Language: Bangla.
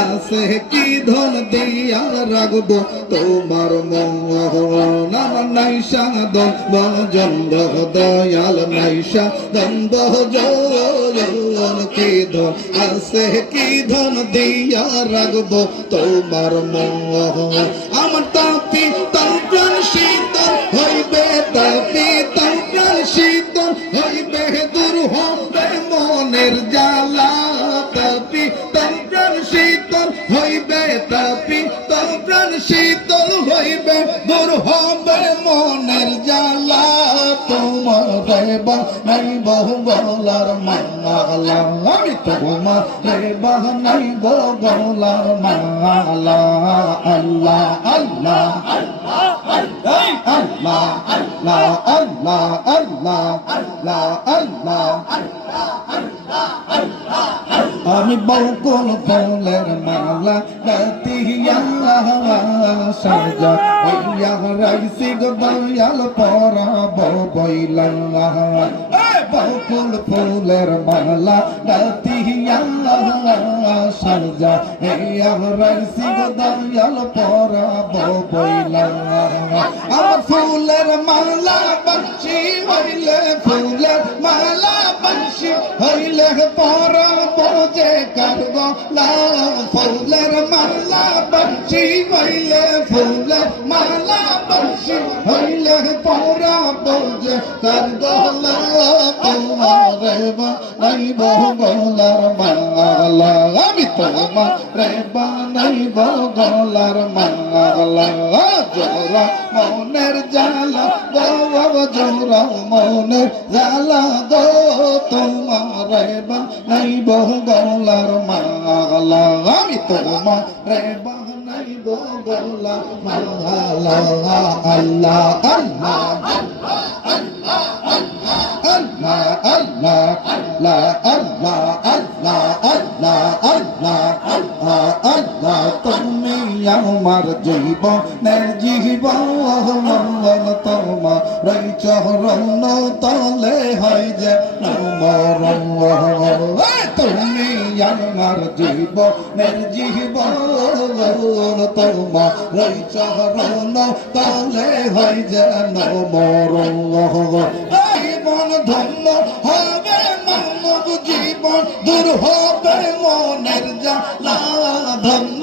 আছে কি ধন দিয়া রাখবো তোমার মন আমার নাই সাধন ভজন দয়াল নাই সাধন ভজন কি ধন আছে কি ধন দিয়া রাখবো তোমার মন আমার তাপি তার প্রাণ শীতল হইবে তাপি তার প্রাণ শীতল হইবে দূর হবে মনের জ্বালা তাপি তার প্রাণ শীতল হইবে তাপি তার প্রাণ শীতল হইবে দূর হবে মনের জ্বালা তোমার রেবা নাই বহু বলার মালা আমি তোমার রেবা নাই বহু বলার মালা আল্লাহ আল্লাহ আল্লাহ আল্লাহ আল্লাহ আল্লাহ আল্লাহ আল্লাহ আমি বকুল ফুলের মালা গাতিয়া সাজা ইয়া রাইসি গো দয়াল পরাব বইলা বকুল ফুলের মালা গাতিয়া সাজা ইয়া রাইসি গো দয়াল পরাব বইলা আমার ফুলের মালা বংশী হইলে ফুলের মালা বংশী হইলে পরাব যে করবো লা ফুলের মালা বংশী হইলে ফুলের মালা বংশী হইলে পরাব যে করবো লা তোমারে বানাইব গলার মালা আমি তোমারে বানাইব গলার মালা জোরা মনের জ্বালা গো জোরা মনের জ্বালা গো তোমারে বানাইব গলার মালা আমি তোমারে বানাইব গলার মালা আল্লাহ আল্লাহ আল্লাহ আল্লাহ আল্লাহ আল্লাহ আল্লাহ আল্লাহ আল্লাহ তুমি আমার জীবনের জীবন তোমার চরণ তলে হয় যে মরণ তুমি আমার জীবনের জীবন তোমার চরণ তলে হয় যেন মরণ জীবন ধন্য হবে মানব জীবন দূর হবে মনের জ্বালা ধন্য